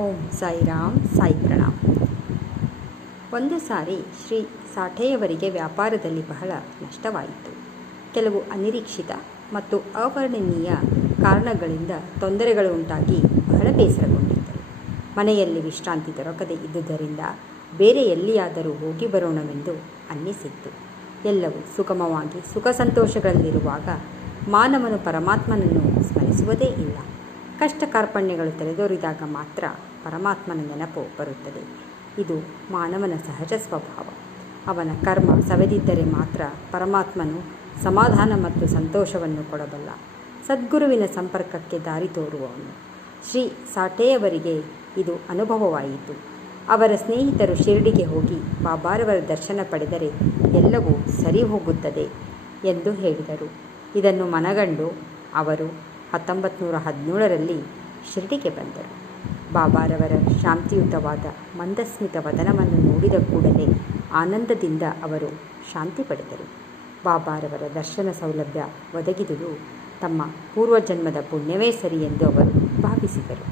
ಓಂ ಸಾಯಿರಾಮ್, ಸಾಯಿ ಪ್ರಣಾಮ್. ಒಂದು ಸಾರಿ ಶ್ರೀ ಸಾಠೆಯವರಿಗೆ ವ್ಯಾಪಾರದಲ್ಲಿ ಬಹಳ ನಷ್ಟವಾಯಿತು. ಕೆಲವು ಅನಿರೀಕ್ಷಿತ ಮತ್ತು ಅವರ್ಣನೀಯ ಕಾರಣಗಳಿಂದ ತೊಂದರೆಗಳು ಉಂಟಾಗಿ ಬಹಳ ಬೇಸರಗೊಂಡಿದ್ದರು. ಮನೆಯಲ್ಲಿ ವಿಶ್ರಾಂತಿ ದೊರಕದೇ ಇದ್ದುದರಿಂದ ಬೇರೆ ಎಲ್ಲಿಯಾದರೂ ಹೋಗಿ ಬರೋಣವೆಂದು ಅನ್ನಿಸಿತ್ತು. ಎಲ್ಲವೂ ಸುಗಮವಾಗಿ ಸುಖ ಸಂತೋಷಗಳಲ್ಲಿರುವಾಗ ಮಾನವನು ಪರಮಾತ್ಮನನ್ನು ಸ್ಮರಿಸುವುದೇ ಇಲ್ಲ. ಕಷ್ಟ ಕಾರ್ಪಣ್ಯಗಳು ತಲೆದೋರಿದಾಗ ಮಾತ್ರ ಪರಮಾತ್ಮನ ನೆನಪು ಬರುತ್ತದೆ. ಇದು ಮಾನವನ ಸಹಜ ಸ್ವಭಾವ. ಅವನ ಕರ್ಮ ಸವೆದಿದ್ದರೆ ಮಾತ್ರ ಪರಮಾತ್ಮನು ಸಮಾಧಾನ ಮತ್ತು ಸಂತೋಷವನ್ನು ಕೊಡಬಲ್ಲ. ಸದ್ಗುರುವಿನ ಸಂಪರ್ಕಕ್ಕೆ ದಾರಿ ತೋರುವವನು. ಶ್ರೀ ಸಾಠೆಯವರಿಗೆ ಇದು ಅನುಭವವಾಯಿತು. ಅವರ ಸ್ನೇಹಿತರು ಶಿರಡಿಗೆ ಹೋಗಿ ಬಾಬಾರವರ ದರ್ಶನ ಪಡೆದರೆ ಎಲ್ಲವೂ ಸರಿ ಹೋಗುತ್ತದೆ ಎಂದು ಹೇಳಿದರು. ಇದನ್ನು ಮನಗಂಡು ಅವರು ಹತ್ತೊಂಬತ್ತು ನೂರ ಹದಿನೇಳರಲ್ಲಿ ಶಿರಡಿಗೆ ಬಂದರು. ಬಾಬಾರವರ ಶಾಂತಿಯುತವಾದ ಮಂದಸ್ಮಿತ ವದನವನ್ನು ನೋಡಿದ ಕೂಡಲೇ ಆನಂದದಿಂದ ಅವರು ಶಾಂತಿ ಪಡೆದರು. ಬಾಬಾರವರ ದರ್ಶನ ಸೌಲಭ್ಯ ಒದಗಿದುದು ತಮ್ಮ ಪೂರ್ವಜನ್ಮದ ಪುಣ್ಯವೇ ಸರಿ ಎಂದು ಅವರು ಭಾವಿಸಿದರು.